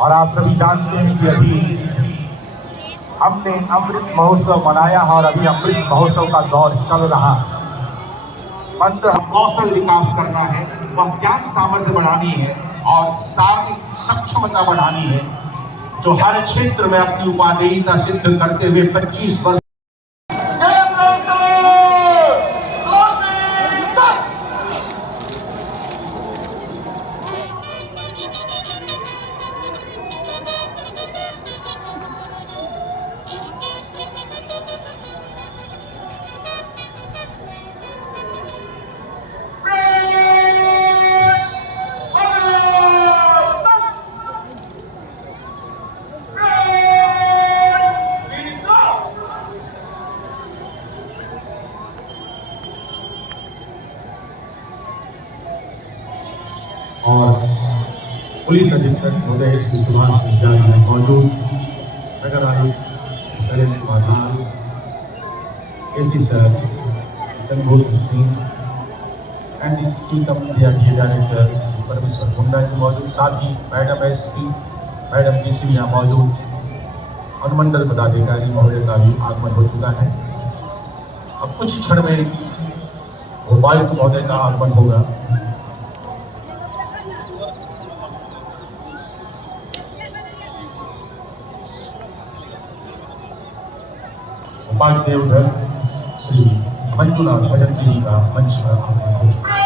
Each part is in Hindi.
और आप सभी जानते हैं कि अभी हमने अमृत महोत्सव मनाया है और अभी अमृत महोत्सव का दौर चल रहा है। मंत्र कौशल विकास करना है, वह ज्ञान सामर्थ्य बढ़ानी है और शारीरिक सक्षमता बढ़ानी है, जो हर क्षेत्र में अपनी उपादेयता सिद्ध करते हुए 25 वर्ष और पुलिस अधीक्षक महोदय श्री सुभाष सिंह मौजूद, नगर आयुक्त Shailendra Kumar Lal, AC sir Chandrabhushan Singh, NDC company के डायरेक्टर परमेश्वर मुंडा जी मौजूद, साथ ही मैडम एसपी मैडम जी यहाँ मौजूद, अनुमंडल पदाधिकारी महोदय का भी आगमन हो चुका है। अब कुछ क्षण में उपायुक्त महोदय का आगमन होगा। उपायुक्त देवघर श्री मंजुनाथ भजन जी का मंच पर आगमन हो चुका है।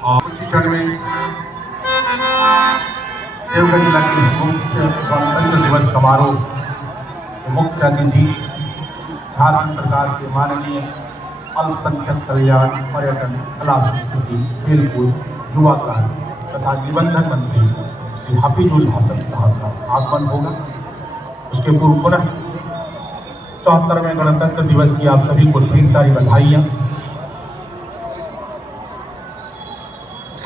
और शिक्षण में देवघर जिला के मुख्य गणतंत्र दिवस समारोह के मुख्य अतिथि झारखंड सरकार के माननीय अल्पसंख्यक कल्याण, पर्यटन, कला संस्कृति, खेलकूद, युवा कार्य तथा निबंधन मंत्री श्री हफीजुल हसन साहब का आगमन होगा। उसके पूर्व पुनः 74वें गणतंत्र दिवस की आप सभी को ढेर सारी बधाइयाँ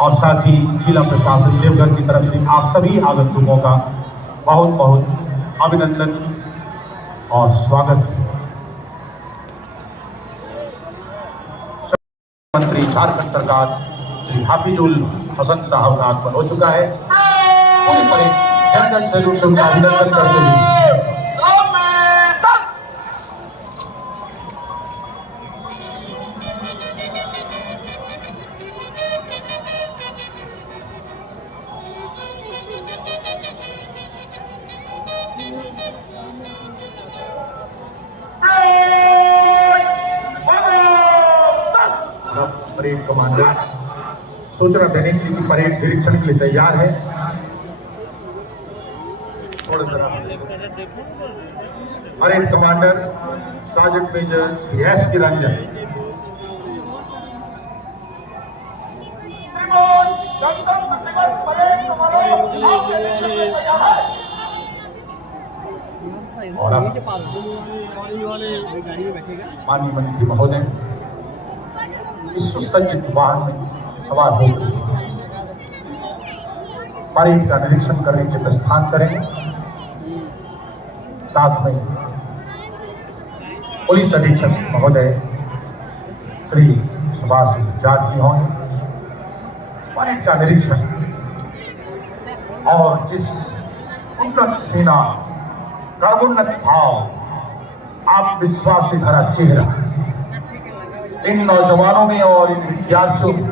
और साथ ही जिला प्रशासन देवघर की तरफ से आप सभी आगंतुकों का बहुत बहुत अभिनंदन और स्वागत। मंत्री झारखंड सरकार श्री हाफिजुल हसन साहब का आगमन हो चुका है। पूरी परेड जनरल सैल्यूट से उनका अभिनंदन करते हुए परेड कमांडर सूचना देने के लिए परेड निरीक्षण के लिए तैयार है। Parade commander sergeant major Shri S P Ranjan. और माननीय मंत्री महोदय इस सुसज्जित वाहन में सवार होकर परेड का निरीक्षण करने के प्रस्थान करें। साथ में पुलिस अधीक्षक महोदय श्री सुभाष सिंह जाट जी होंगे। परेड का निरीक्षण और जिस उन्नत सेना, कर्मोन्नत भाव, आत्मविश्वास से भरा चेहरा इन नौजवानों में और इन विद्यार्थियों में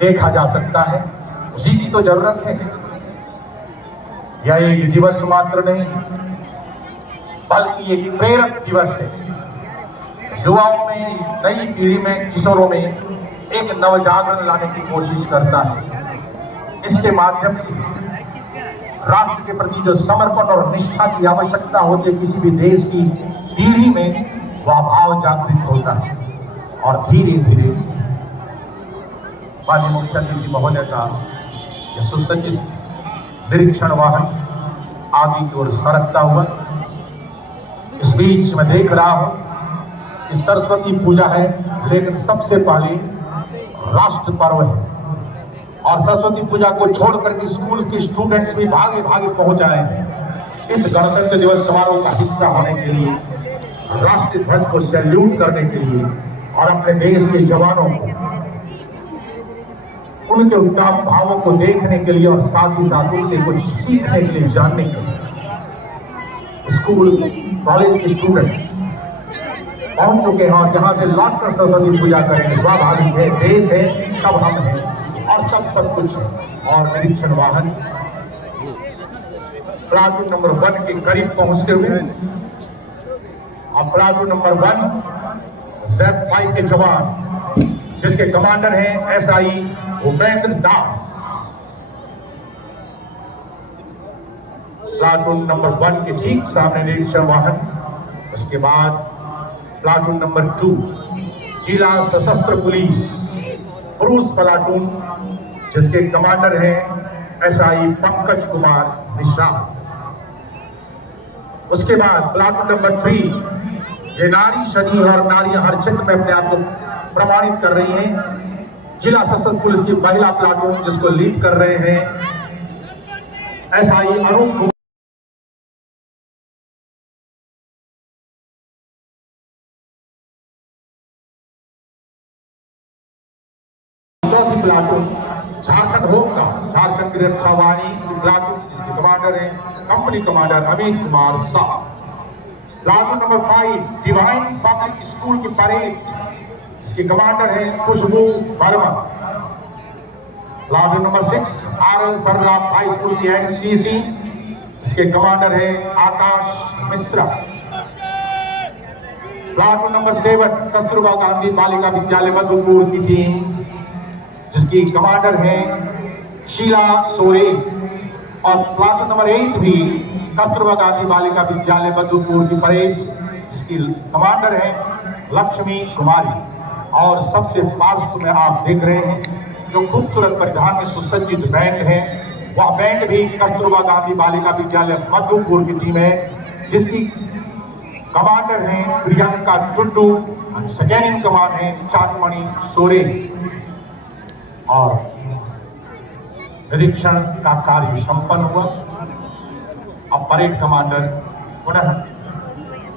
देखा जा सकता है, उसी की तो जरूरत है। यह एक दिवस मात्र नहीं बल्कि एक प्रेरक दिवस है। युवाओं में, नई पीढ़ी में, किशोरों में एक नवजागरण लाने की कोशिश करता है। इसके माध्यम से राष्ट्र के प्रति जो समर्पण और निष्ठा की आवश्यकता होती है किसी भी देश की पीढ़ी में, वह भाव जागृत होता है और धीरे धीरे माननीय मुख्य अतिथि महोदय का यह सुसज्जित निरीक्षण वाहन आगे की ओर सरकता हुआ। इस बीच मैं देख रहा हूं कि सरस्वती पूजा है, लेकिन सबसे पहले राष्ट्र पर्व है और सरस्वती पूजा को छोड़कर के स्कूल के स्टूडेंट्स भी भागे भागे पहुंच आए हैं इस गणतंत्र दिवस समारोह का हिस्सा होने के लिए, राष्ट्रीय ध्वज को सैल्यूट करने के लिए और अपने देश के जवानों को, उनके उत्तम भावों को देखने के लिए और साथ ही साथ उनसे कुछ सीखने के लिए, जानने के लिए स्कूल कॉलेज के स्टूडेंट्स पहुंच चुके हैं और जहां से लौट कर सरस्वती पूजा करेंगे। स्वाभाविक है, देश है, सब हम हैं और सब कुछ है। और निरीक्षण वाहन प्लाटून नंबर 1 के करीब पहुंचते हुए और प्लाटून नंबर 1 Z5 के जवान, जिसके कमांडर हैं SI भूपेंद्र दास, प्लाटून नंबर 1 के ठीक सामने निरीक्षण वाहन। उसके बाद प्लाटून नंबर 2 जिला सशस्त्र पुलिस पुरुष प्लाटून, जिसके कमांडर हैं SI पंकज कुमार मिश्रा। उसके बाद प्लाटून नंबर 3 ये नारी शनी और नारी हर क्षेत्र में अपने आप को प्रमाणित कर रही हैं, जिला सशस्त्र पुलिस की महिला प्लाटून, जिसको लीड कर रहे हैं SI अरुण। चौथी प्लाटून झारखंड होमगार्ड, झारखंड की रक्षा वाहिनी की प्लाटून, जिसके कमांडर हैं company commander Amit Kumar Shah. Platoon number 5 divine public school की परेड, जिसके कमांडर हैं खुशबू वर्मा। प्लाटून नंबर 6 RL सरला हाई स्कूल की NCC, जिसके कमांडर हैं आकाश मिश्रा। प्लाटून नंबर 7 कस्तूरबा गांधी बालिका विद्यालय मधुपुर की टीम, जिसकी कमांडर हैं शीला सोरेन। और प्लाटून नंबर 8 भी कस्तूरबा गांधी बालिका विद्यालय मधुपुर की परेड, जिसकी कमांडर हैं लक्ष्मी कुमारी। और सबसे पार्श्व में आप देख रहे हैं जो खूबसूरत परिधान में सुसज्जित बैंड है, वह बैंड भी कस्तूरबा गांधी बालिका विद्यालय मधुपुर की टीम है, जिसकी कमांडर हैं Priyanka Tudu, second in command है चांदमणि सोरेन। और निरीक्षण का कार्य संपन्न हुआ। अब परेड कमांडर पुनः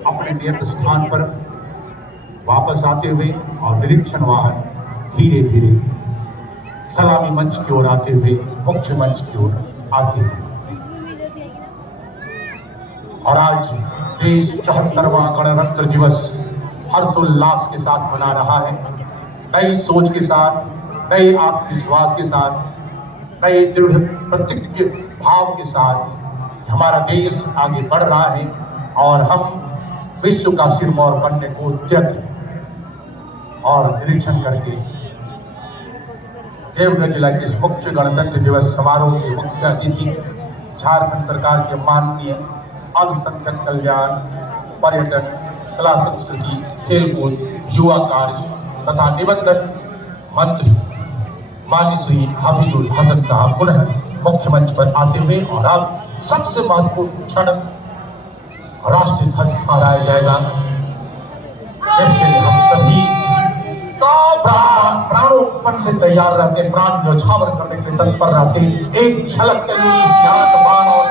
अपने नियत स्थान पर वापस आते हुए और निरीक्षण वाहन धीरे धीरे सलामी मंच की ओर आते हुए मुख्य मंच की ओर आते हुए। और आज देश 74वां गणतंत्र दिवस हर्षोल्लास के साथ मना रहा है, नई सोच के साथ, नए आत्मविश्वास के साथ, नए दृढ़ प्रतिज्ञ भाव के साथ हमारा देश आगे बढ़ रहा है और हम विश्व का सिरमौर बनने को उद्यत हैं। और निरीक्षण करके देवघर जिला के इस मुख्य गणतंत्र दिवस समारोह के मुख्य अतिथि झारखंड सरकार के माननीय अल्पसंख्यक कल्याण, पर्यटन, कला संस्कृति, खेलकूद, युवा कार्य तथा निबंधन मंत्री माननीय श्री हाफिजुल हसन साहब पुनः मुख्य मंच पर आते हुए और अब सबसे महत्वपूर्ण क्षण राष्ट्रीय ध्वज फहराया जाएगा, जिसके लिए हम सभी प्राणोपन से तैयार रहते, प्राण न्यौछावर करने के लिए तत्पर रहते। एक झलक के लिए इस ज्ञान मान और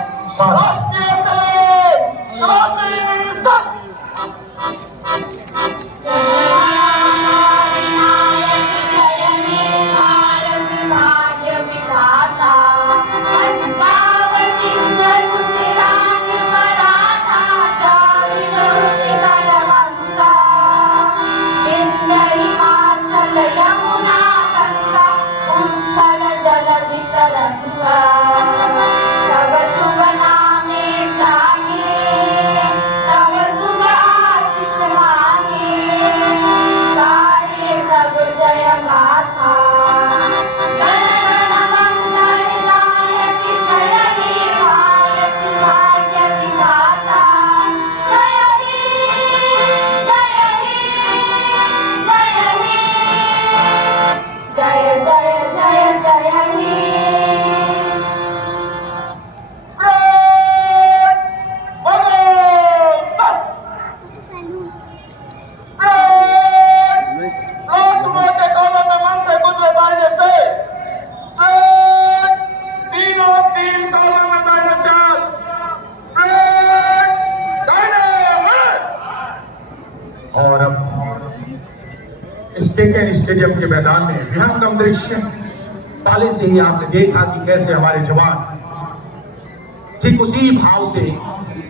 सेकेंड स्टेडियम के मैदान में विहंगम दृश्य। पहले से ही आपने देखा कि कैसे हमारे जवान ठीक उसी भाव से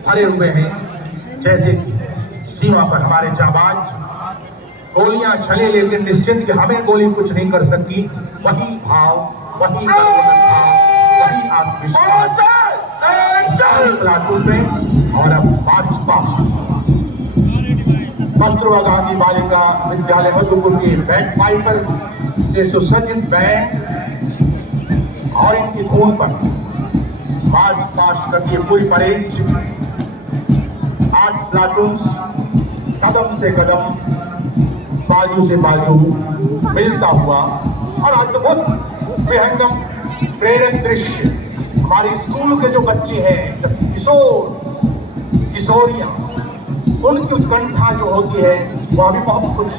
भरे हुए हैं जैसे कि सीमा पर हमारे जाबाज गोलियां चले, लेकिन निश्चित कि हमें गोली कुछ नहीं कर सकती। वही भाव, वही वही आत्मविश्वास प्लाटून में। और अब भाजपा कस्तूरबा गांधी बालिका विद्यालय मधुपुर के बैक फाइटर से सुसज्जित बैंड और इनकी खून पर मार्च पास्ट करती है पूरी परेड। 8 प्लाटून कदम से कदम, बाजू से बाजू मिलता हुआ और अद्भुत विहंगम प्रेरक दृश्य। हमारे स्कूल के जो बच्चे हैं, किशोरियां, उनकी उत्कंठा जो होती है वो अभी बहुत कुछ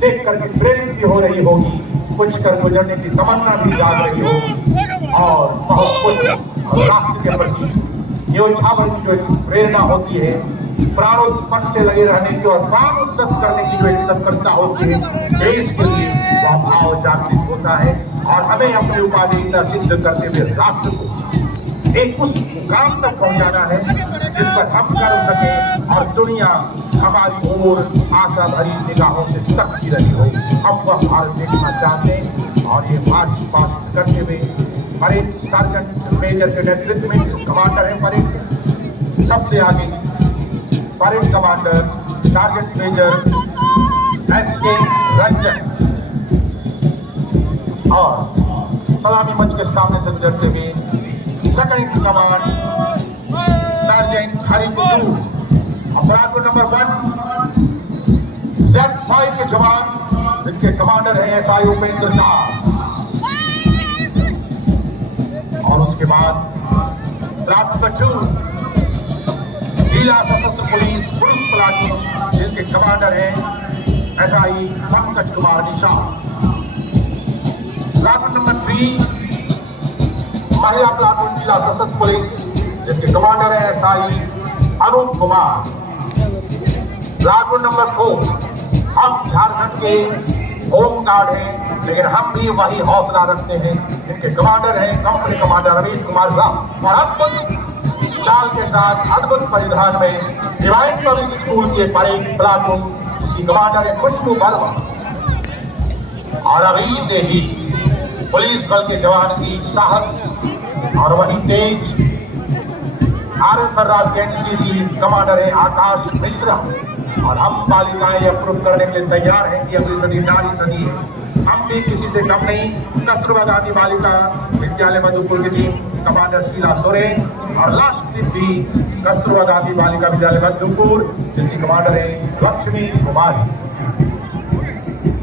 देख करके प्रेरित भी हो रही होगी, कुछ कर गुजरने की तमन्ना भी जाग रही होगी और बहुत कुछ राष्ट्र के प्रति योद्धावर की जो प्रेरणा होती है, प्राणोत्पन्न से लगे रहने की और प्राण उत्सव करने की जो एक तत्परता होती है देश के लिए, वह भाव जागृत होता है और हमें अपनी उपाधिकता सिद्ध करते हुए राष्ट्र को एक उस मुकाम तक पहुंचाना है जिस पर हम कर सके और दुनिया हमारी ओर आशा भरी निगाहों से तकती रही हो। हम वह भारत देखना चाहते हैं और ये मार्च पास्ट करते हुए परेड सार्जेंट मेजर के नेतृत्व में कमांडर है परेड सबसे आगे, parade commander sergeant major SK Ranjan और सलामी मंच के सामने से गुजरते हुए second in command sergeant Haripur, अपराध नंबर 1 Z5 के जवान जिनके कमांडर है SI उपेंद्र शाह। और उसके बाद प्लाटून जिला सशस्त्र पुलिस प्लाटून जिनके कमांडर है SI पंकज कुमार निशा। प्लाटून नंबर 3 महिला प्लाटून जिला सशस्त्र पुलिस जिसके कमांडर है SI Anoop Kumar. Platoon number 4 हम झारखंड के होम गार्ड हैं, लेकिन हम भी वही हौसला रखते हैं जिनके कमांडर हैं कंपनी कमांडर रवीश कुमार साहब। और अद्भुत चाल के साथ अद्भुत परिधान में डिवाइन पब्लिक स्कूल के परेड प्लाटून जिसकी कमांडर है खुशबू वर्मा। और अभी से ही पुलिस बल के जवान की साहस और वही तेज RF राज्य NCC कमांडर है आकाश मिश्रा। और हम बालिकाएं यह प्रूव करने के लिए तैयार हैं कि अगली सदी नारी सदी है। हम भी किसी से कम नहीं। कस्तूरबा गांधी बालिका विद्यालय मधुपुर की टीम कमांडर शीला सोरेन और लास्ट टीम भी कस्तूरबा गांधी बालिका विद्यालय मधुपुर जिसकी कमांडर है लक्ष्मी कुमारी।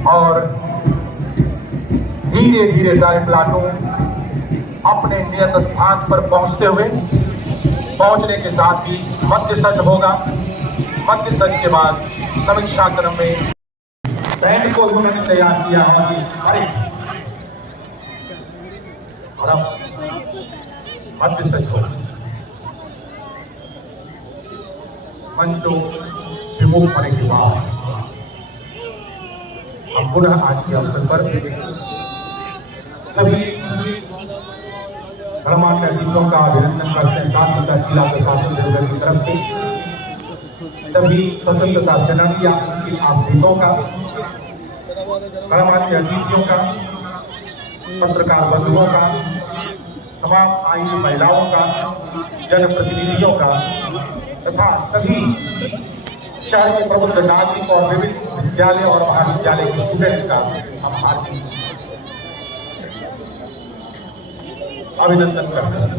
और धीरे धीरे सारे प्लाटून अपने नियत स्थान पर पहुंचने के साथ ही मध्य सज्ज होगा। मध्य सज्ज के बाद समीक्षा क्रम में बैंड को उन्होंने तैयार किया और अब मध्य सज्ज होगा। मंचो विमुख होने के बाद हम पुनः आज के अवसर पर सभी गणमान्य अतिथियों का अभिनंदन करते हैं। साथ ही साथ जिला प्रशासन देवघर की तरफ से सभी स्वतंत्रता सेनानी या उनके आश्रितों का, गणमान्य अतिथियों का, पत्रकार बंधुओं का, तमाम आयु महिलाओं का, जनप्रतिनिधियों का तथा सभी शहर के प्रमुख नागरिक और विभिन्न विद्यालय और महाविद्यालय के स्टूडेंट्स का हम हार्दिक अभिनंदन करते हैं।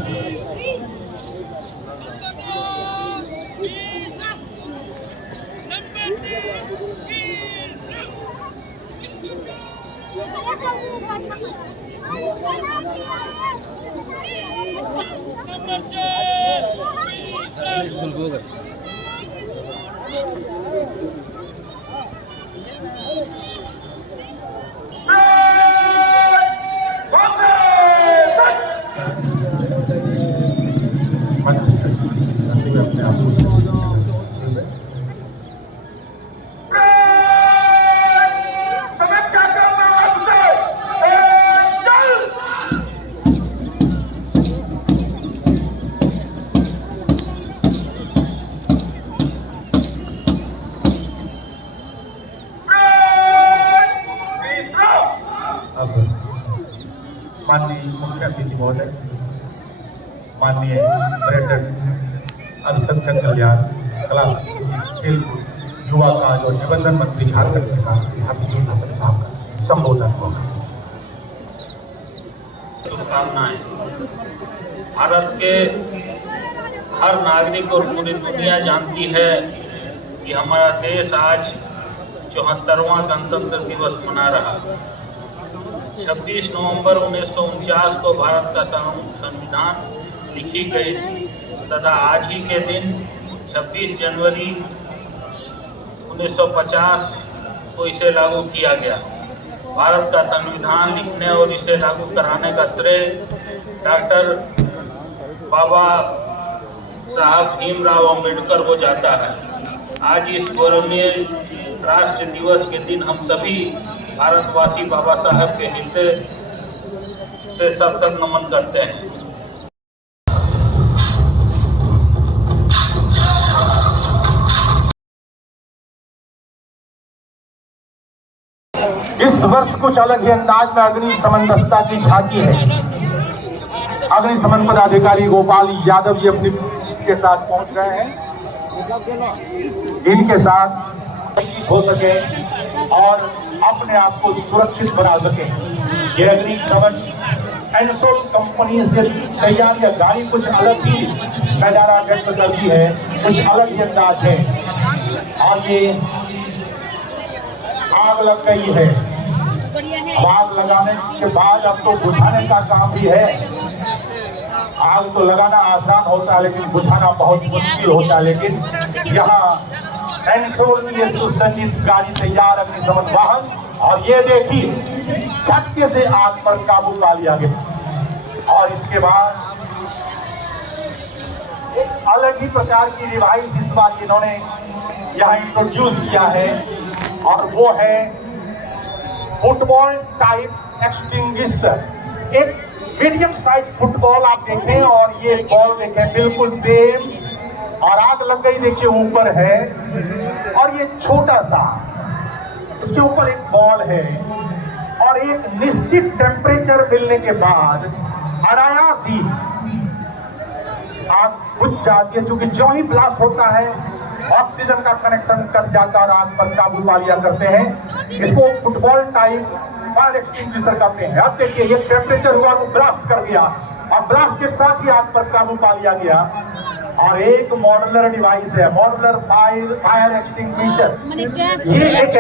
महोदय, माननीय पर्यटन, अल्पसंख्यक कल्याण, कला, खेलकूद, युवा कार्य और निबंधन मंत्री झारखंड सरकार श्री हरदीप हसन साहब का संबोधन होगा। शुभकामनाएं। भारत के हर नागरिक और पूरी दुनिया जानती है कि हमारा देश आज 74वां गणतंत्र दिवस मना रहा। 26 नवंबर 1949 को भारत का संविधान लिखी गई तथा आज ही के दिन 26 जनवरी 1950 को इसे लागू किया गया। भारत का संविधान लिखने और इसे लागू कराने का श्रेय डॉक्टर बाबा साहब भीमराव अम्बेडकर को जाता है। आज इस गौरवनीय राष्ट्र दिवस के दिन हम सभी भारतवासी बाबा साहब के हृदय से सशक्त नमन करते हैं। इस वर्ष कुछ अलग ही अंदाज में अग्निशमन दस्ता की झांकी है। अग्निशमन पदाधिकारी गोपाल यादव जी अपनी के साथ पहुंच गए हैं, जिनके साथ हो सके और अपने आप को सुरक्षित बना सके। ये अग्निशमन एनसोल कंपनी से तैयार यह गाड़ी कुछ अलग ही नजारा व्यक्त करती है, कुछ अलग ही अंदाज है। और ये आग लग गई है। आग लगाने के बाद अब तो बुझाने का काम भी है। आग तो लगाना आसान होता है लेकिन बुझाना बहुत मुश्किल होता है। लेकिन यहाँ एनसोल की सुसज्जित गाड़ी तैयार, अग्निशमन वाहन, और ये देखिए झटके से आग पर काबू पा लिया गया। और इसके बाद एक अलग ही प्रकार की डिवाइस इस बार इन्होंने यहाँ इंट्रोड्यूस किया है और वो है फुटबॉल टाइप एक्सटिंग्विशर। एक मीडियम साइज फुटबॉल आप देखें और ये बॉल देखें बिल्कुल सेम, और आग लग गई देखिए ऊपर है, और ये छोटा सा इसके ऊपर एक बॉल है और एक निश्चित टेम्परेचर मिलने के बाद अनायास ही आग बुझ जाती है। क्योंकि जो ही ब्लास्ट होता है ऑक्सीजन का कनेक्शन कट जाता है और आग पर काबू पा लिया करते हैं। इसको फुटबॉल टाइप फायर एक्सटिंग्विशर कहते हैं। अब देखिए ये टेम्परेचर हुआ वो ब्लास्ट कर दिया और ब्लास्ट के साथ ही आग पर काबू पा लिया गया। और एक मॉडुलर डिवाइस है, मॉडुलर फायर एक्सटिंग्विशर। ये एक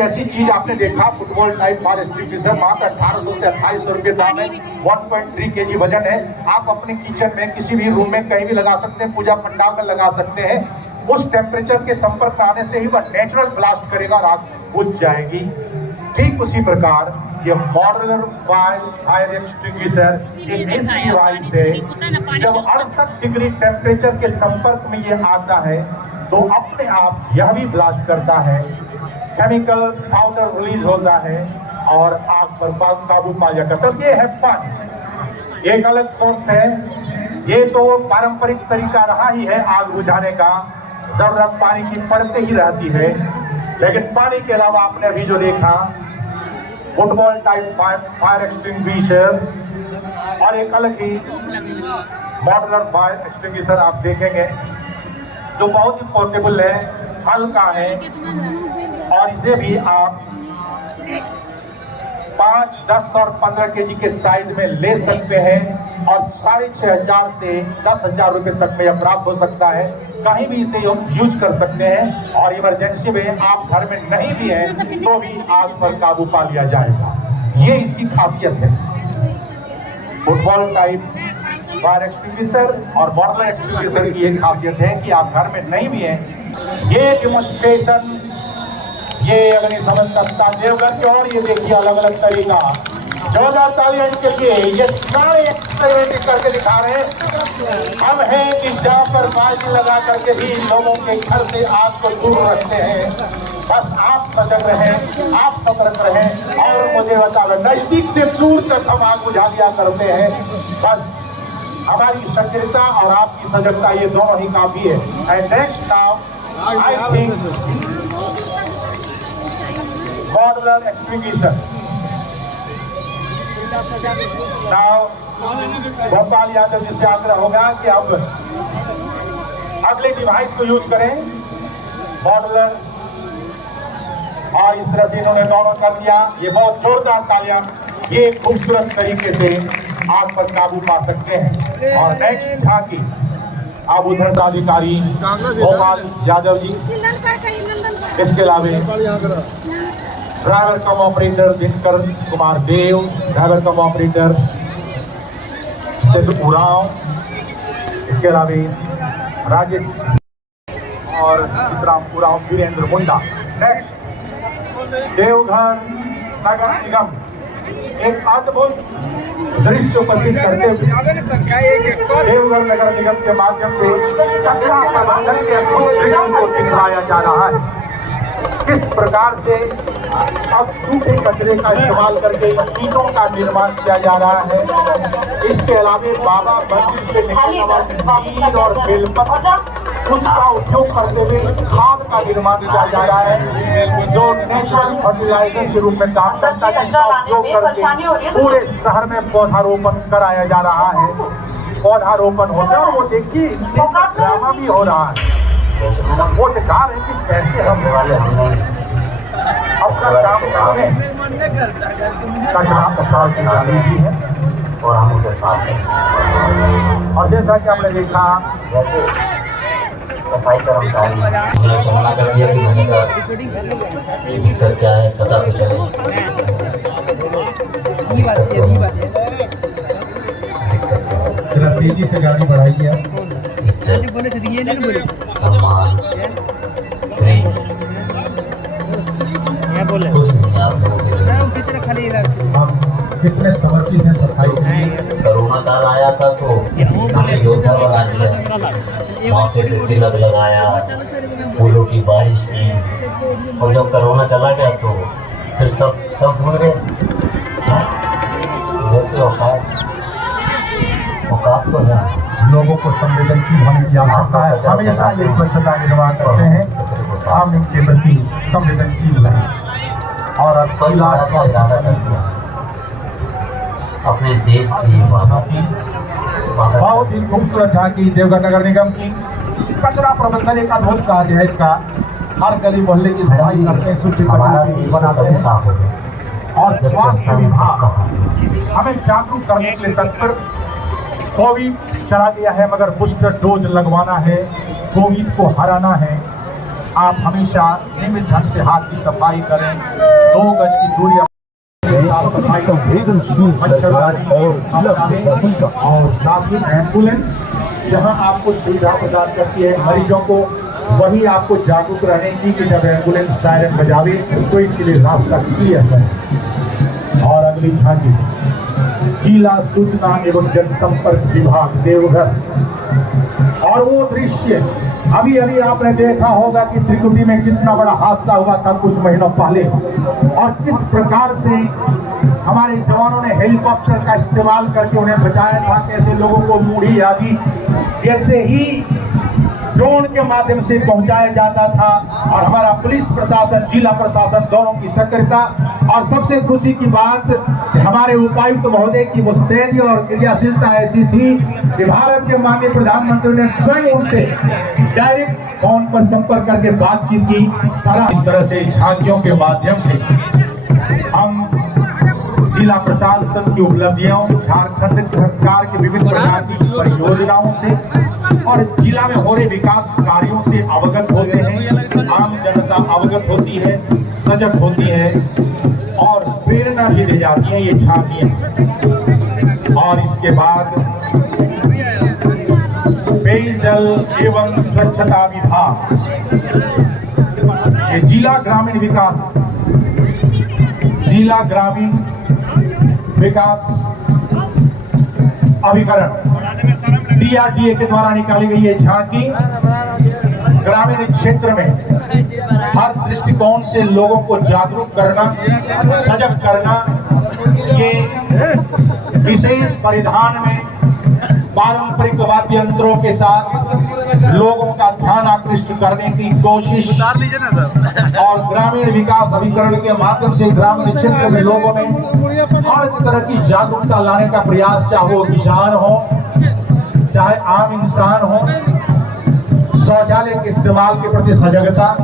ऐसी चीज आपने देखा फुटबॉल टाइप फायर एक्सटिंग्विशर, मात्र 1800 से 2800 रुपये दाम है, 1.3 kg वजन है। आप अपने किचन में किसी भी रूम में कहीं भी लगा सकते हैं, पूजा पंडाल में लगा सकते हैं। उस टेम्परेचर के संपर्क में आने से ही वह नेचुरल ब्लास्ट करेगा और आग बुझ जाएगी। ठीक उसी प्रकार ये मॉडुलर फायर एक्सटिंग्विशर एक ऐसी डिवाइस है, जब 68 डिग्री टेम्परेचर के संपर्क में ये आता है तो अपने आप यह भी ब्लास्ट करता है। केमिकल पाउडर रिलीज होता है और आग पर काबू पा जाता है। ये है पानी, एक अलग सोर्स है। ये तो पारंपरिक तरीका रहा ही है आग बुझाने का, जरूरत पानी की पड़ते ही रहती है। लेकिन पानी के अलावा आपने अभी जो देखा फुटबॉल टाइप फायर एक्सटिंग्विशर और एक अलग ही मॉडुलर फायर एक्सटिंग्विशर आप देखेंगे जो बहुत ही पोर्टेबल है, हल्का है, और इसे भी आप 5, 10 और 15 kg के साइज में ले सकते हैं और 6,500 से 10,000 रुपए तक में यह प्राप्त हो सकता है। कहीं भी इसे यूज कर सकते हैं और इमरजेंसी में आप घर में नहीं भी हैं तो भी आग पर काबू पा लिया जाएगा। ये इसकी खासियत है। फुटबॉल टाइप फायर एक्सटिंग्विशर और मॉडुलर एक्सटिंग्विशर की एक खासियत है कि आप घर में नहीं भी हैं। ये डेमोन्स्ट्रेशन ये अग्निशमन दस्ता देवघर के, और ये देखिए अलग अलग तरीका, जोरदार तालियां इनके लिए। ये सारे एक्सपेरिमेंट करके दिखा रहे हैं। हम हैं कि जहाँ पर बाजी लगा करके भी लोगों के घर से आग को दूर रखते हैं। बस आप सजग रहें, आप सतर्क रहें और मुझे बता दें नजदीक से दूर तक हम आग बुझा दिया करते हैं। बस हमारी सक्रियता और आपकी सजगता ये दोनों ही काफी है। And next now I think modular extinguisher. Now Gopal Yadav ji से आग्रह होगा कि अब अगले डिवाइस को यूज करें, मॉडलर, और इस तरह से इन्होंने दोनों कर दिया। ये बहुत जोरदार तालियां, ये खूबसूरत तरीके से आग पर काबू पा सकते हैं। और नेक्स्ट झांकी अब उधर का अधिकारी गोपाल यादव जी, इसके अलावा driver cum operator Dinkar Kumar Dev, driver cum operator Siddh Oraon, इसके अलावा राजेश और चित्राम उरांव, वीरेंद्र मुंडा। नेक्स्ट देवघर नगर निगम एक अद्भुत दृश्य उपस्थित करते हुए देवघर नगर निगम के माध्यम से कचरा प्रबंधन के अद्भुत दृश्य को दिखाया जा रहा है। किस प्रकार से अब सूखे कचरे का इस्तेमाल करके ईंटों का निर्माण किया जा रहा है। इसके अलावा बाबा मंदिर से निकलने वाली नील और बेलपत्र, उसका उपयोग करते हुए खाद का निर्माण किया जा रहा है, जो नेचुरल फर्टिलाइजर के रूप में काम करता है, जिसका उपयोग करके पूरे शहर में पौधारोपण कराया जा रहा है। पौधारोपण होता है और वो देखिए ड्रामा भी हो रहा है। वो दिखा रहे हैं कि कैसे हम अपना काम करें, कचरा प्रसार की गाड़ी भी है और हम उसे साफ करें। और जैसा कि हमने देखा सफाई कर्मचारी मुझे सामना कर दिया कि मैंने कहा ये दिक्कत क्या है, पता तो चले। जरा तेजी से गाड़ी बढ़ाई है। सम्मान हम कितने समर्पित हैं सफाई में। कोरोना काल आया था तो हमने योद्धा बना दिया, मौके पे तिलक लगाया, फूलों की बारिश की, और जब कोरोना चला गया तो फिर सब भूल गए। वैसे औकात तो है, लोगों को संवेदनशील होने की आवश्यकता है। हमेशा ये स्वच्छता निर्वाह करते हैं, हम इनके प्रति संवेदनशील रहें। और अब अपने देश की बहुत ही खूबसूरत झांकी देवघर नगर निगम की। कचरा प्रबंधन एक अद्भुत कार्य है इसका। हर गली मोहल्ले की सफाई करते हैं, शुद्ध बनाते हैं। और स्वास्थ्य विभाग हमें जागरूक करने के लिए तत्पर। कोविड चला दिया है मगर बूस्टर डोज लगवाना है, कोविड को हराना है। आप हमेशा नियमित ढंग से हाथ की सफाई करें, 2 गज की दूरी, संवेदनशील और साथ ही एम्बुलेंस जहां आपको सुविधा प्रदान करती है मरीजों को, वही आपको जागरूक रहने की कि जब एम्बुलेंस सायरन बजावे तो इसके लिए रास्ता क्लियर है। और अगली झांकी जिला सूचना एवं जनसंपर्क विभाग देवघर। और वो दृश्य अभी अभी आपने देखा होगा कि त्रिकुटी में कितना बड़ा हादसा हुआ था कुछ महीनों पहले, और किस प्रकार से हमारे जवानों ने हेलीकॉप्टर का इस्तेमाल करके उन्हें बचाया था। कैसे लोगों को मूढ़ी आदि कैसे ही ड्रोन के माध्यम से पहुंचाया जाता था। और हमारा पुलिस प्रशासन, जिला प्रशासन दोनों की सक्रियता, और सबसे खुशी की बात हमारे उपायुक्त महोदय की मुस्तैदी और क्रियाशीलता ऐसी थी कि भारत के माननीय प्रधानमंत्री ने स्वयं उनसे डायरेक्ट फोन पर संपर्क करके बातचीत की। सारा इस तरह से झांकियों के माध्यम से हम जिला प्रशासन की उपलब्धियों, झारखंड सरकार के विभिन्न प्रकार की परियोजनाओं से और जिला में हो रहे विकास कार्यों से अवगत होते हैं। आम जनता अवगत होती है, सजग होती है और प्रेरणा भी दी जाती है ये झांकियां। और इसके बाद पेयजल एवं स्वच्छता विभाग, ये जिला ग्रामीण विकास अभिकरण DRDA के द्वारा निकाली गई ये झांकी ग्रामीण क्षेत्र में हर दृष्टिकोण से लोगों को जागरूक करना, सजग करना, ये विशेष परिधान में पारंपरिक वाद्य यंत्रों के साथ लोगों का ध्यान आकृष्ट करने की कोशिश और ग्रामीण विकास अभिकरण के माध्यम से ग्रामीण क्षेत्र में लोगों में हर तरह की जागरूकता लाने का प्रयास, चाहे वो किसान हो चाहे आम इंसान हो, शौचालय के इस्तेमाल के प्रति सजगता,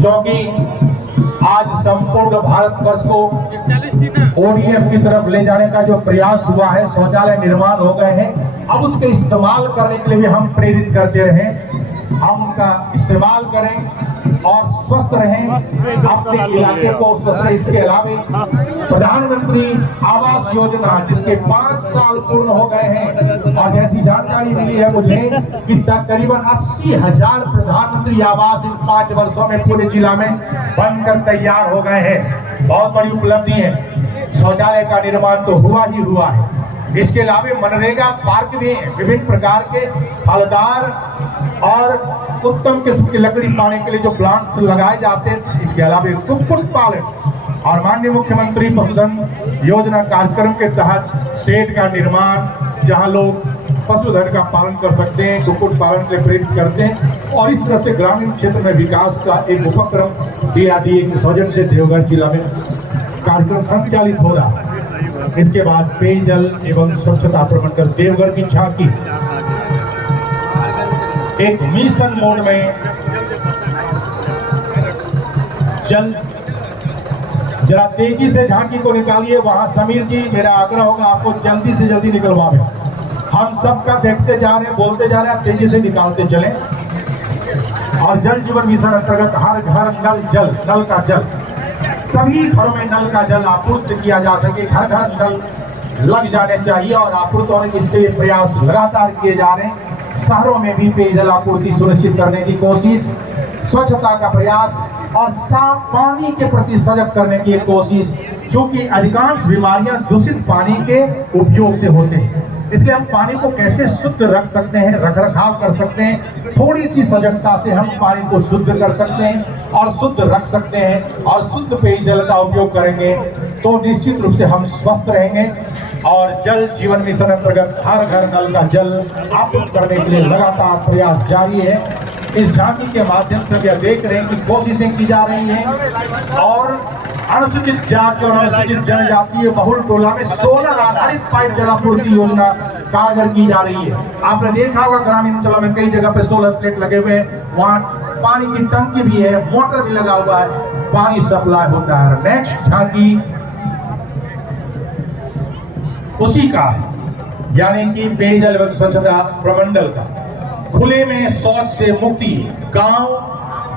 क्योंकि आज संपूर्ण भारतवर्ष को ODF की तरफ ले जाने का जो प्रयास हुआ है, शौचालय निर्माण हो गए हैं, अब उसके इस्तेमाल करने के लिए भी हम प्रेरित करते रहें, हम उनका इस्तेमाल करें और स्वस्थ रहें, अपने इलाके को स्वस्थ। इसके अलावा प्रधानमंत्री आवास योजना जिसके 5 साल पूर्ण हो गए हैं और जैसी जानकारी मिली है मुझे कि तकरीबन 80,000 प्रधानमंत्री आवास इन 5 वर्षों में पूरे जिला में बनकर तैयार हो गए हैं। बहुत बड़ी उपलब्धि है। शौचालय का निर्माण तो हुआ ही हुआ है। इसके अलावा मनरेगा पार्क में विभिन्न प्रकार के फलदार और उत्तम किस्म की लकड़ी पाने के लिए जो प्लांट्स लगाए जाते हैं। इसके अलावा कुक्कुट पालन और माननीय मुख्यमंत्री पशुधन योजना कार्यक्रम के तहत शेड का निर्माण, जहां लोग पशुधन का पालन कर सकते हैं, कुक्कुट पालन के लिए प्रेरित करते हैं और इस तरह से ग्रामीण क्षेत्र में विकास का एक उपक्रम DRDA के सौजन्य से देवघर जिला में कार्यक्रम संचालित हो रहा है। इसके बाद पेयजल एवं स्वच्छता प्रबंधन देवघर की झांकी एक मिशन मोड में जरा तेजी से झांकी को निकालिए। वहां समीर जी, मेरा आग्रह होगा आपको जल्दी से जल्दी निकलवाएं। हम सबका देखते जा रहे हैं, बोलते जा रहे हैं, तेजी से निकालते चलें। और जल जीवन मिशन अंतर्गत हर घर नल जल, नल का जल, सभी घरों में नल का जल आपूर्ति किया जा सके, घर घर नल लग जाने चाहिए और आपूर्ति होने के इसके प्रयास लगातार किए जा रहे हैं। शहरों में भी पेयजल आपूर्ति सुनिश्चित करने की कोशिश, स्वच्छता का प्रयास और साफ पानी के प्रति सजग करने की कोशिश, क्योंकि अधिकांश बीमारियां दूषित पानी के उपयोग से होते हैं। इसलिए हम पानी को कैसे शुद्ध रख सकते हैं, रखरखाव कर सकते हैं, थोड़ी सी सजगता से हम पानी को शुद्ध कर सकते हैं और शुद्ध रख सकते हैं और शुद्ध पेयजल का उपयोग करेंगे तो निश्चित रूप से हम स्वस्थ रहेंगे। और जल जीवन मिशन अंतर्गत हर घर नल का जल आपूर्ति करने के लिए लगातार प्रयास जारी है। इस झांकी के माध्यम से हम देख रहे हैं कि कोशिशें की जा रही हैं और अनुसूचित जाति और अनुसूचित जनजातीय बहुल टोला में सोलर आधारित पाइप जलापूर्ति योजना कारगर की जा रही है। आपने देखा होगा ग्रामीण अंचलों में कई जगह पे सोलर प्लेट लगे हुए हैं, वहाँ पानी की टंकी भी है, मोटर भी लगा हुआ है, पानी सप्लाई होता है। नेक्स्ट झांकी उसी का, यानी कि पेयजल एवं स्वच्छता प्रमंडल का, खुले में शौच से मुक्ति, गांव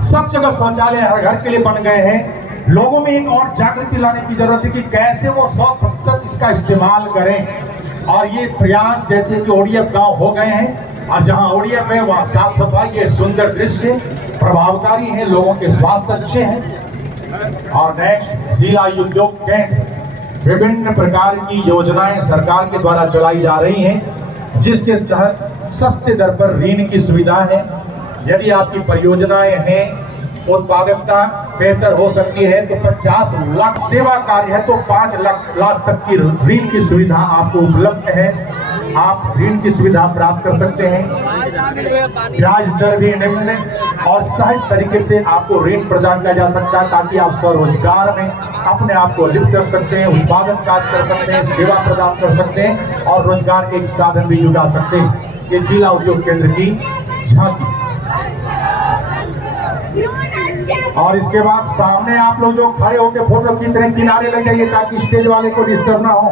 सब जगह शौचालय हर घर के लिए बन गए हैं। लोगों में एक और जागृति लाने की जरूरत है कि कैसे वो 100% इसका इस्तेमाल करें। और ये प्रयास जैसे कि ODF गांव हो गए हैं और जहां ODF है वहां साफ सफाई के सुंदर दृश्य प्रभावकारी है, लोगों के स्वास्थ्य अच्छे हैं। और नेक्स्ट जिला उद्योग केंद्र, विभिन्न प्रकार की योजनाएं सरकार के द्वारा चलाई जा रही हैं, जिसके तहत सस्ते दर पर ऋण की सुविधा है। यदि आपकी परियोजनाएं हैं, उत्पादकता बेहतर हो सकती है तो 50 लाख, सेवा कार्य है तो 5 लाख तक की ऋण की सुविधा आपको उपलब्ध है। आप ऋण की सुविधा प्राप्त कर सकते हैं। ब्याज दर भी निम्न और सहज तरीके से आपको ऋण प्रदान किया जा सकता है, ताकि आप स्वरोजगार में अपने आप को लिप्त कर सकते हैं, उत्पादन कार्य कर सकते हैं, सेवा प्रदान कर सकते हैं और रोजगार के एक साधन भी जुटा सकते हैं। ये जिला उद्योग केंद्र की झांकी। और इसके बाद सामने आप लोग जो खड़े होकर फोटो खींच रहे हैं, किनारे लग जाइए ताकि स्टेज वाले को डिस्टर्ब ना हो।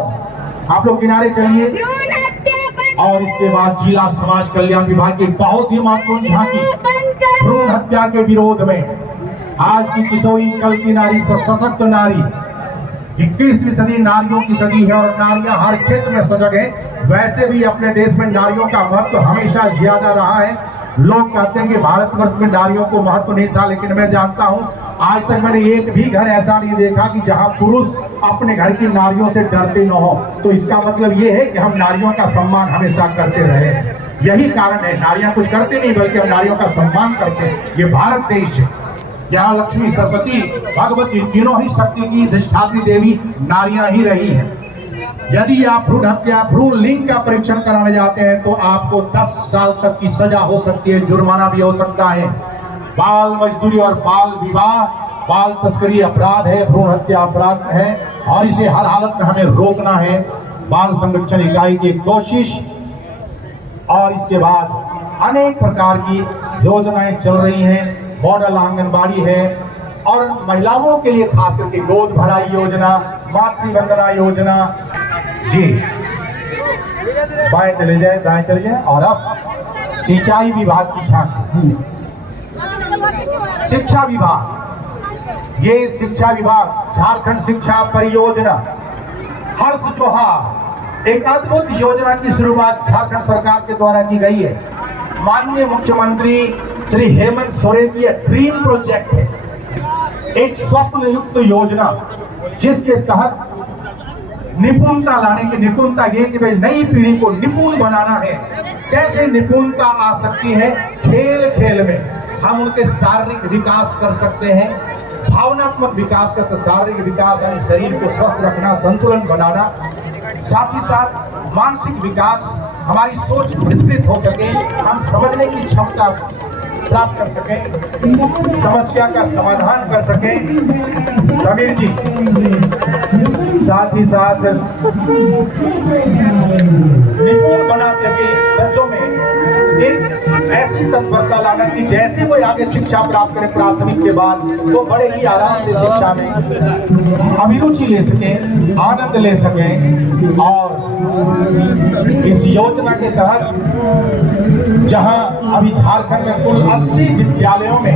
आप लोग किनारे चलिए। और इसके बाद जिला समाज कल्याण विभाग की बहुत ही महत्वपूर्ण झांकी, भ्रूण हत्या के विरोध में। आज की किशोरी कल की नारी सशक्त नारी, 21वीं सदी नारियों की सदी है और नारियां हर क्षेत्र में सजग है। वैसे भी अपने देश में नारियों का महत्व हमेशा ज्यादा रहा है। लोग कहते हैं कि भारतवर्ष में नारियों को महत्व नहीं था, लेकिन मैं जानता हूं आज तक मैंने एक भी घर ऐसा नहीं देखा कि जहां पुरुष अपने घर की नारियों से डरते न हो। तो इसका मतलब ये है कि हम नारियों का सम्मान हमेशा करते रहे। यही कारण है, नारियां कुछ करते नहीं बल्कि हम नारियों का सम्मान करते हैं। ये भारत देश है, यहाँ लक्ष्मी, सरस्वती, भगवती तीनों ही शक्ति की अधिष्ठात्री देवी नारियां ही रही है। यदि आप भ्रूण हत्या, भ्रूण लिंग का परीक्षण कराने जाते हैं तो आपको 10 साल तक की सजा हो सकती है, जुर्माना भी हो सकता है। बाल मजदूरी और बाल विवाह, बाल तस्करी अपराध है, भ्रूण हत्या अपराध है और इसे हर हालत में हमें रोकना है। बाल संरक्षण इकाई की कोशिश और इसके बाद अनेक प्रकार की योजनाएं चल रही हैं। मॉडल आंगनबाड़ी है और महिलाओं के लिए खास करके गोद भराई योजना, मातृवंदना योजना। जी बाएं चले जाए, दाएं चले जाए। और अब सिंचाई विभाग की झांकी। शिक्षा विभाग, ये शिक्षा विभाग झारखंड शिक्षा परियोजना हर्ष जोहार, एक अद्भुत योजना की शुरुआत झारखंड सरकार के द्वारा की गई है। माननीय मुख्यमंत्री श्री हेमंत सोरेन की ड्रीम प्रोजेक्ट है, एक स्वप्न युक्त योजना जिसके तहत निपुणता लाने की, निपुणता ये कि भाई नई पीढ़ी को निपुण बनाना है। कैसे निपुणता आ सकती है? खेल खेल में हम उनके शारीरिक विकास कर सकते हैं, भावनात्मक विकास कर, शारीरिक विकास यानी शरीर को स्वस्थ रखना, संतुलन बनाना, साथ ही साथ मानसिक विकास, हमारी सोच विस्तृत हो सके, हम समझने की क्षमता प्राप्त कर सकें, समस्या का समाधान कर सकें। समीर जी, साथ ही साथ निपुण बनाते हुए बच्चों में एक ऐसी तत्परता लाना कि जैसे कोई आगे शिक्षा प्राप्त करे प्राथमिक के बाद तो बड़े ही आराम से शिक्षा में अभिरुचि ले सकें, आनंद ले सकें। और इस योजना के तहत जहां अभी झारखंड में कुल 80 विद्यालयों में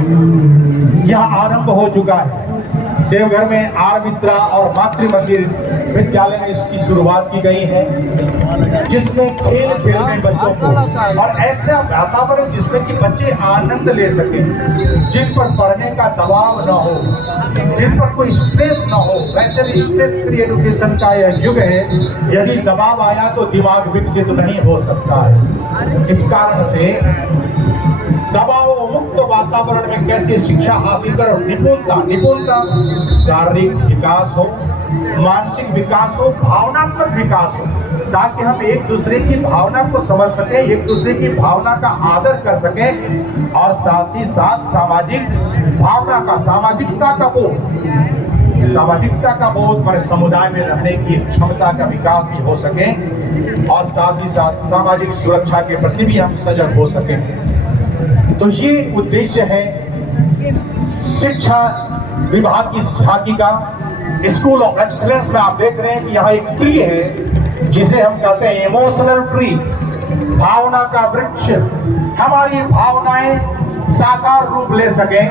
यह आरंभ हो चुका है। देवघर में आर मित्रा और मातृ मंदिर विद्यालय में इसकी शुरुआत की गई है, जिसमें खेल खेल में बच्चों को और ऐसा वातावरण जिसमें कि बच्चे आनंद ले सकें, जिन पर पढ़ने का दबाव न हो, जिन पर कोई स्ट्रेस न हो। वैसे भी स्ट्रेस फ्री एजुकेशन का यह युग है, यदि दबाव आया तो दिमाग विकसित नहीं हो सकता है। इस कारण से दबाव मुक्त वातावरण में कैसे शिक्षा हासिल करो, निपुणता शारीरिक विकास हो, मानसिक विकास हो, भावनात्मक विकास हो, ताकि हम एक दूसरे की भावना को समझ सकें, एक दूसरे की भावना का आदर कर सकें और साथ ही साथ सामाजिक भावना का, सामाजिकता का बोध हमारे समुदाय में रहने की क्षमता का विकास भी हो सके और साथ ही साथ सामाजिक सुरक्षा के प्रति भी हम सजग हो सकें। तो ये उद्देश्य है शिक्षा विभाग की झांकी का। स्कूल ऑफ एक्सीलेंस में आप देख रहे हैं कि यहाँ एक ट्री है जिसे हम कहते हैं इमोशनल ट्री, भावना का वृक्ष। हमारी भावनाएं साकार रूप ले सकें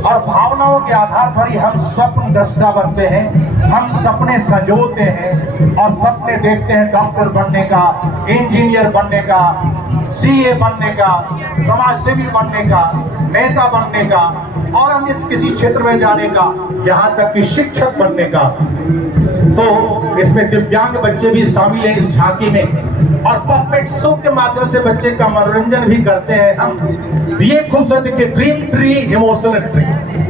और भावनाओं के आधार पर ही हम स्वप्न दृष्टा बनते हैं, हम सपने संजोते हैं और सपने देखते हैं डॉक्टर बनने का, इंजीनियर बनने का, सीए बनने का, समाज सेवी बनने का, नेता बनने का और हम इस किसी क्षेत्र में जाने का, यहाँ तक कि शिक्षक बनने का। तो इसमें दिव्यांग बच्चे भी शामिल हैं इस झांकी में और पपेट शो के माध्यम से बच्चे का मनोरंजन भी करते हैं हम। ये खूबसूरत देखिए, ड्रीम ट्री, इमोशनल ट्री,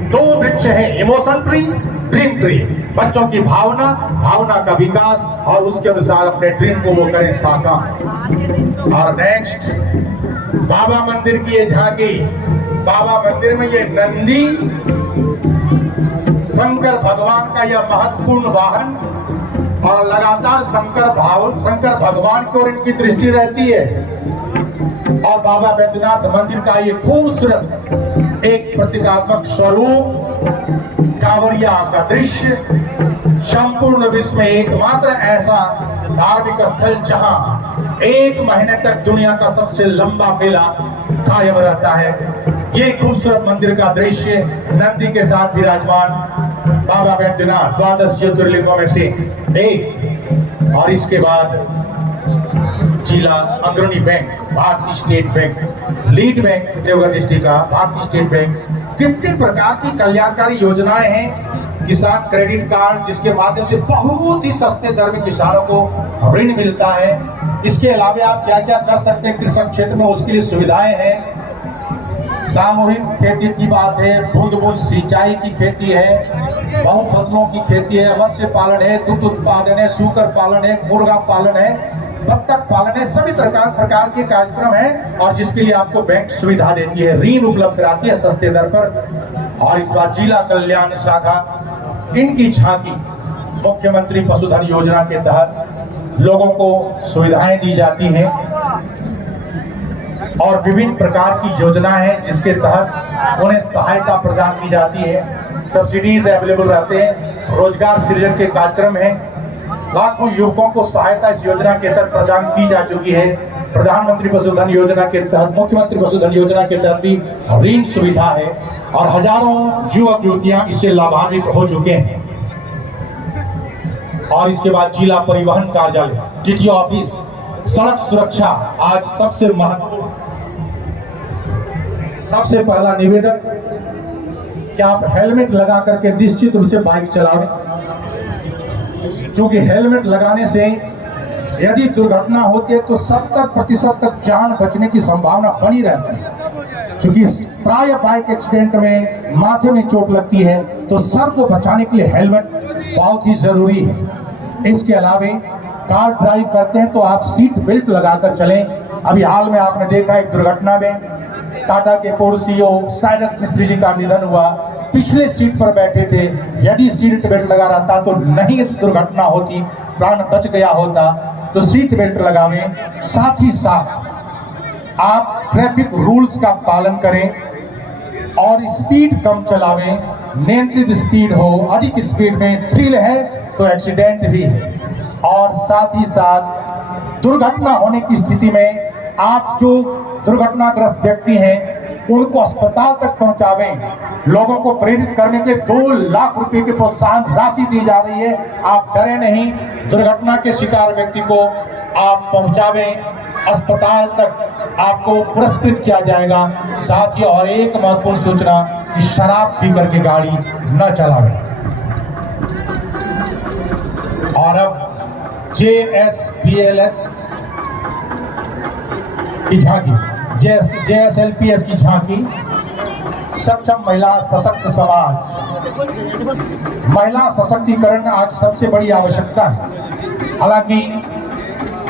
दो वृक्ष है, इमोशन ट्री, ड्रीम ट्री। बच्चों की भावना का विकास और उसके अनुसार अपने ड्रीम को वो करें साकार। और नेक्स्ट बाबा मंदिर की ये झांकी। बाबा मंदिर में ये नंदी शंकर भगवान का यह महत्वपूर्ण वाहन और लगातार शंकर भगवान की ओर इनकी दृष्टि रहती है। और बाबा बैद्यनाथ मंदिर का ये खूबसूरत एक प्रतीकात्मक स्वरूप, कांवरिया का दृश्य, संपूर्ण विश्व में एकमात्र ऐसा धार्मिक स्थल जहां 1 महीने तक दुनिया का सबसे लंबा मेला कायम रहता है। ये खूबसूरत मंदिर का दृश्य नंदी के साथ विराजमान बाबा बैद्यनाथ, 12 ज्योतिर्लिंगों में से एक। और इसके बाद जिला अग्रणी बैंक भारतीय state bank, lead bank Deoghar district का भारतीय स्टेट बैंक। कितने प्रकार की कल्याणकारी योजनाएं हैं। किसान क्रेडिट कार्ड जिसके माध्यम से बहुत ही सस्ते दर में किसानों को ऋण मिलता है। इसके अलावा आप क्या क्या कर सकते हैं कृषि क्षेत्र में, उसके लिए सुविधाएं हैं। सामूहिक खेती की बात है, बूंद बूंद सिंचाई की खेती है, बहुत फसलों की खेती है, मत्स्य पालन है, दुग्ध उत्पादन है, सूकर पालन है, मुर्गा पालन है, बत्तख पालन है, सभी प्रकार के कार्यक्रम हैं और जिसके लिए आपको बैंक सुविधा देती है, ऋण उपलब्ध कराती है सस्ते दर पर। और इस बार जिला कल्याण शाखा इनकी झांकी मुख्यमंत्री पशुधन योजना के तहत लोगों को सुविधाएं दी जाती हैं और विभिन्न प्रकार की योजना है जिसके तहत उन्हें सहायता प्रदान की जाती है, सब्सिडीज अवेलेबल रहते हैं, रोजगार सृजन के कार्यक्रम हैं, लाखों युवकों को सहायता इस योजना के तहत प्रदान की जा चुकी है। प्रधानमंत्री पशुधन योजना के तहत, मुख्यमंत्री पशुधन योजना के तहत भी ऋण सुविधा है और हजारों युवक युवतियां इससे लाभान्वित हो चुके हैं। और इसके बाद जिला परिवहन कार्यालय, टीटी ऑफिस, सड़क सुरक्षा आज सबसे महत्वपूर्ण, सबसे पहला निवेदन कि आप हेलमेट लगा करके निश्चित रूप से बाइक चलावें, क्योंकि हेलमेट लगाने से यदि दुर्घटना होती है तो 70% तक जान बचने की संभावना बनी रहती है। क्योंकि प्राय बाइक एक्सीडेंट में माथे में चोट लगती है तो सर को बचाने के लिए हेलमेट बहुत ही जरूरी है। इसके अलावा कार ड्राइव करते हैं तो आप सीट बेल्ट लगाकर चलें। अभी हाल में आपने देखा एक दुर्घटना में टाटा के पूर्व सीईओ साइरस मिस्त्री जी का निधन हुआ, पिछले सीट पर बैठे थे, यदि सीट बेल्ट लगा रहता तो नहीं दुर्घटना होती, प्राण बच गया होता। तो सीट बेल्ट लगावें, साथ ही साथ आप ट्रैफिक रूल्स का पालन करें और स्पीड कम चलावें, नियंत्रित स्पीड हो, अधिक स्पीड में थ्रिल है तो एक्सीडेंट भी है। और साथ ही साथ दुर्घटना होने की स्थिति में आप जो दुर्घटनाग्रस्त व्यक्ति हैं उनको अस्पताल तक पहुंचावें। लोगों को प्रेरित करने के 2 लाख रुपए की प्रोत्साहन राशि दी जा रही है। आप डरे नहीं, दुर्घटना के शिकार व्यक्ति को आप पहुंचावें, अस्पताल तक आपको पुरस्कृत किया जाएगा। साथ ही और एक महत्वपूर्ण सूचना कि शराब पी करके गाड़ी न चलावें। और अब JSPLS की झांकी, JSLPS की झांकी, सक्षम महिला सशक्त समाज। महिला सशक्तिकरण आज सबसे बड़ी आवश्यकता है। हालांकि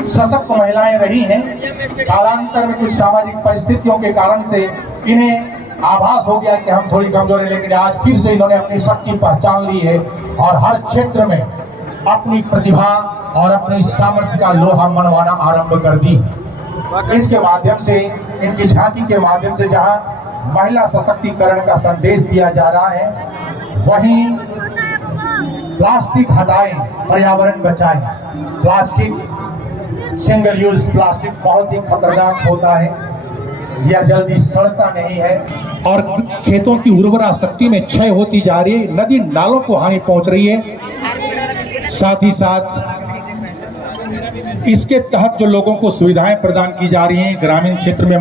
सशक्त महिलाएं रही हैं, कालांतर में कुछ सामाजिक परिस्थितियों के कारण से इन्हें आभास हो गया कि हम थोड़ी कमजोर हैं, लेकिन आज फिर से इन्होंने अपनी शक्ति पहचान ली है और हर क्षेत्र में अपनी प्रतिभा और अपनी सामर्थ्य का लोहा मनवाना आरंभ कर दी। इसके माध्यम से, इनकी झांकी के माध्यम से जहां महिला सशक्तिकरण का संदेश दिया जा रहा है, वहीं प्लास्टिक हटाएं, पर्यावरण बचाएं। प्लास्टिक, सिंगल यूज प्लास्टिक बहुत ही खतरनाक होता है, यह जल्दी सड़ता नहीं है और खेतों की उर्वरा शक्ति में क्षय होती जा रही है, नदी नालों को हानि पहुंच रही है। साथ ही साथ इसके तहत जो लोगों को सुविधाएं प्रदान की जा रही हैं ग्रामीण क्षेत्र में